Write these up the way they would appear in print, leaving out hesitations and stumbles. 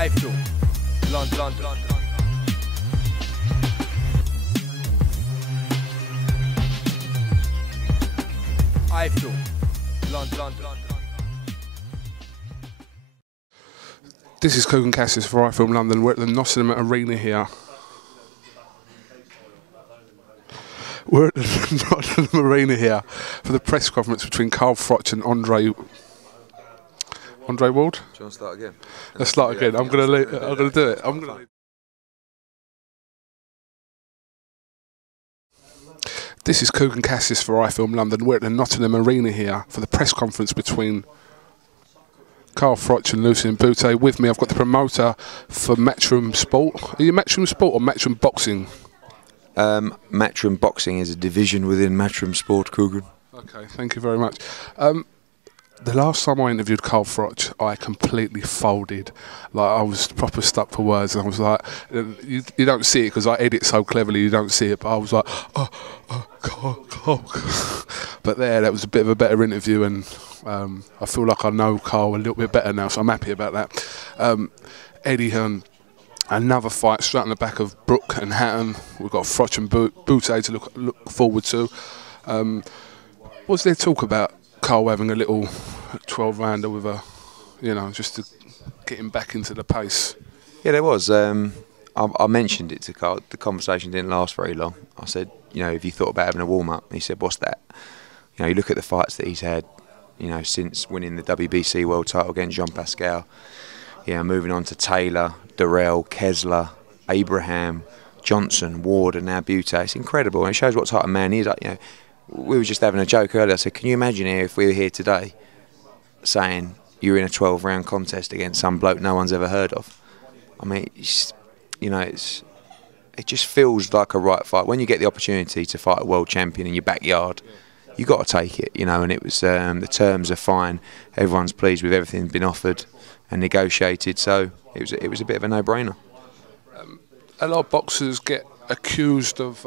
iFILM, London. iFILM, London. This is Kugan Cassius for iFILM London. We're at the Nottingham Arena here. We're at the Nottingham Arena here for the press conference between Carl Froch and Andre Ward. Do you want to start again? Let's start again. I'm gonna do it. This is Kugan Cassius for iFILM London. We're at the Nottingham Arena here for the press conference between Carl Froch and Lucian Bute. With me, I've got the promoter for Matchroom Sport. Are you Matchroom Sport or Matchroom Boxing? Matchroom Boxing is a division within Matchroom Sport, Kugan. Okay, thank you very much. The last time I interviewed Carl Froch, I completely folded. Like, I was proper stuck for words, and I was like, you don't see it because I edit so cleverly, you don't see it, but I was like, Carl. But that was a bit of a better interview, and I feel like I know Carl a little bit better now, so I'm happy about that. Eddie Hearn, another fight straight on the back of Brook and Hatton. We've got Froch and Bute to look forward to. What's there talk about Carl having a little 12-rounder with a, just to get him back into the pace? Yeah, there was. I mentioned it to Carl. The conversation didn't last very long. I said, have you thought about having a warm-up? He said, what's that? You look at the fights that he's had, since winning the WBC world title against Jean Pascal, moving on to Taylor, Durrell, Kessler, Abraham, Johnson, Ward, and now Bute. It's incredible, and it shows what type of man he is. We were just having a joke earlier. I said, can you imagine if we were here today saying you're in a 12-round contest against some bloke no one's ever heard of? I mean, it just feels like a right fight. When you get the opportunity to fight a world champion in your backyard, you got to take it, and it was, the terms are fine. Everyone's pleased with everything been offered and negotiated, so it was a bit of a no-brainer. A lot of boxers get accused of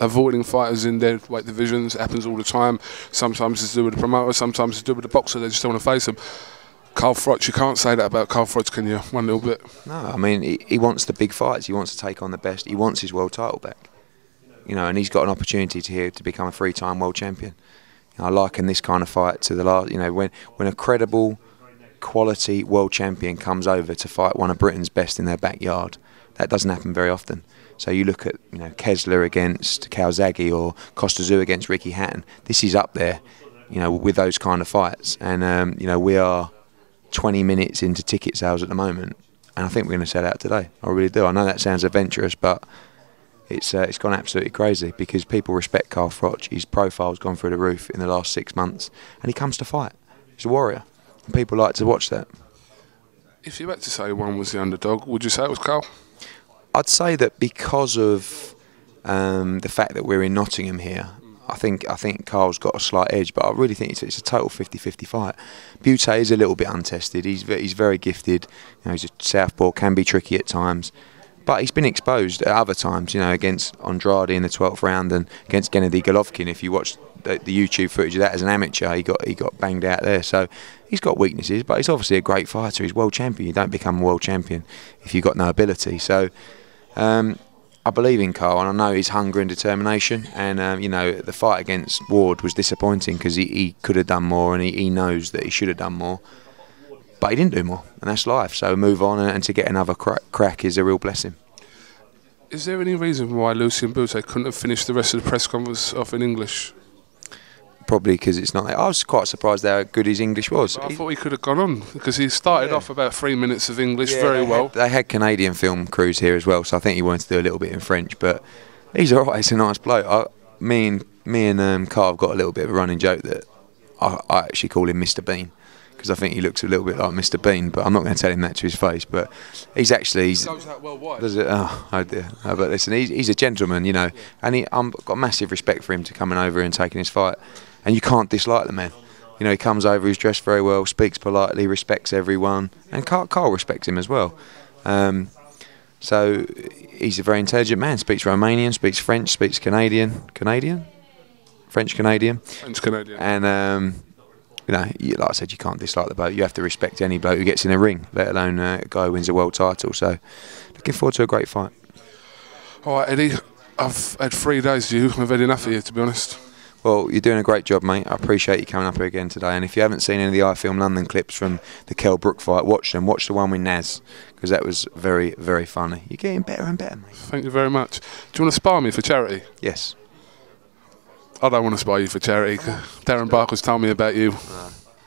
avoiding fighters in their weight divisions. It happens all the time. Sometimes it's to do with the promoter, sometimes it's to do with the boxer. They just don't want to face them. Carl Froch, you can't say that about Carl Froch, can you? One little bit. No, I mean, he wants the big fights. He wants to take on the best. He wants his world title back. And he's got an opportunity to become a 3-time world champion. I liken this kind of fight to the last. When a credible, quality world champion comes over to fight one of Britain's best in their backyard, that doesn't happen very often. So you look at Kessler against Calzaghe or Costa against Ricky Hatton. This is up there, with those kind of fights. And we are 20 minutes into ticket sales at the moment, and I think we're going to sell out today. I really do. I know that sounds adventurous, but it's gone absolutely crazy because people respect Carl Froch. His profile's gone through the roof in the last 6 months, and he comes to fight. He's a warrior, and people like to watch that. If you had to say one was the underdog, would you say it was Carl? I'd say that because of the fact that we're in Nottingham here, I think Carl's got a slight edge, but I really think it's a total 50-50 fight. Bute is a little bit untested. He's very gifted. He's a southpaw, can be tricky at times, but he's been exposed at other times. Against Andrade in the 12th round and against Gennady Golovkin. If you watch the YouTube footage of that as an amateur, he got banged out there. So he's got weaknesses, but he's obviously a great fighter. He's world champion. You don't become a world champion if you've got no ability. So I believe in Carl, and I know his hunger and determination. And the fight against Ward was disappointing because he could have done more, and he knows that he should have done more, but he didn't do more, and that's life. So move on, and to get another crack is a real blessing. Is there any reason why Lucian Bute couldn't have finished the rest of the press conference off in English? Probably because it's not. I was quite surprised how good his English was. I thought he could have gone on because he started off about 3 minutes of English very well. They had Canadian film crews here as well, so I think he wanted to do a little bit in French. But he's all right. He's a nice bloke. Me and Carl have got a little bit of a running joke that I actually call him Mr. Bean because I think he looks a little bit like Mr. Bean. But I'm not going to tell him that to his face. But he's goes that worldwide. Does it? Oh dear. But listen, he's a gentleman, and I've got massive respect for him to coming over and taking his fight. And you can't dislike the man. He comes over, he's dressed very well, speaks politely, respects everyone. And Carl respects him as well. So he's a very intelligent man, speaks Romanian, speaks French, speaks Canadian. French-Canadian. French-Canadian. And you know, like I said, you can't dislike the bloke. You have to respect any bloke who gets in a ring, let alone a guy who wins a world title. So, looking forward to a great fight. All right, Eddie, I've had 3 days with you. I've had enough of you, to be honest. Well, you're doing a great job, mate. I appreciate you coming up here again today. And if you haven't seen any of the iFILM London clips from the Kell Brook fight, watch them. Watch the one with Naz, because that was very, very funny. You're getting better and better, mate. Thank you very much. Do you want to spar me for charity? Yes. I don't want to spar you for charity. Darren Barker's told me about you.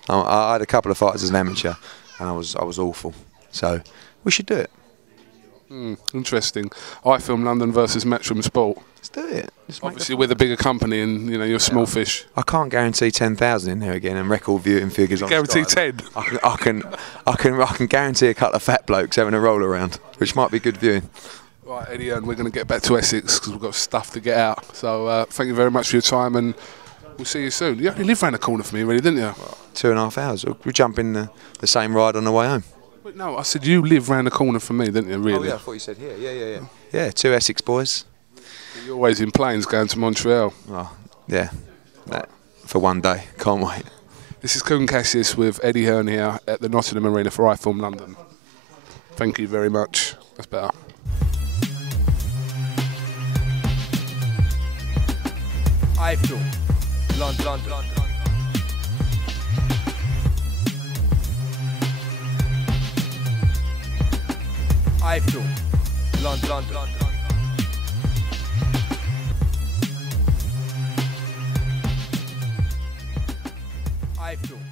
I had a couple of fights as an amateur, and I was awful. So we should do it. Interesting. iFILM London versus Matchroom Sport. Let's do it. Obviously, we're the bigger company, and you know you're small fish. I can't guarantee 10,000 in there again and record viewing figures on Guarantee Sky. 10. I can guarantee a couple of fat blokes having a roll around, which might be good viewing. Right, Eddie, and we're going to get back to Essex because we've got stuff to get out. So thank you very much for your time, and we'll see you soon. You only live round the corner from me, really, didn't you? 2.5 hours. We jump in the same ride on the way home. Wait, no, I said you live round the corner from me, didn't you? Really? Oh yeah, I thought you said here. Yeah. Yeah, 2 Essex boys. You're always in planes going to Montreal. Oh, yeah. For one day. Can't wait. This is Kugan Cassius with Eddie Hearn here at the Nottingham Arena for iFILM London. Thank you very much. That's better. iFILM London. iFILM London. iFILM.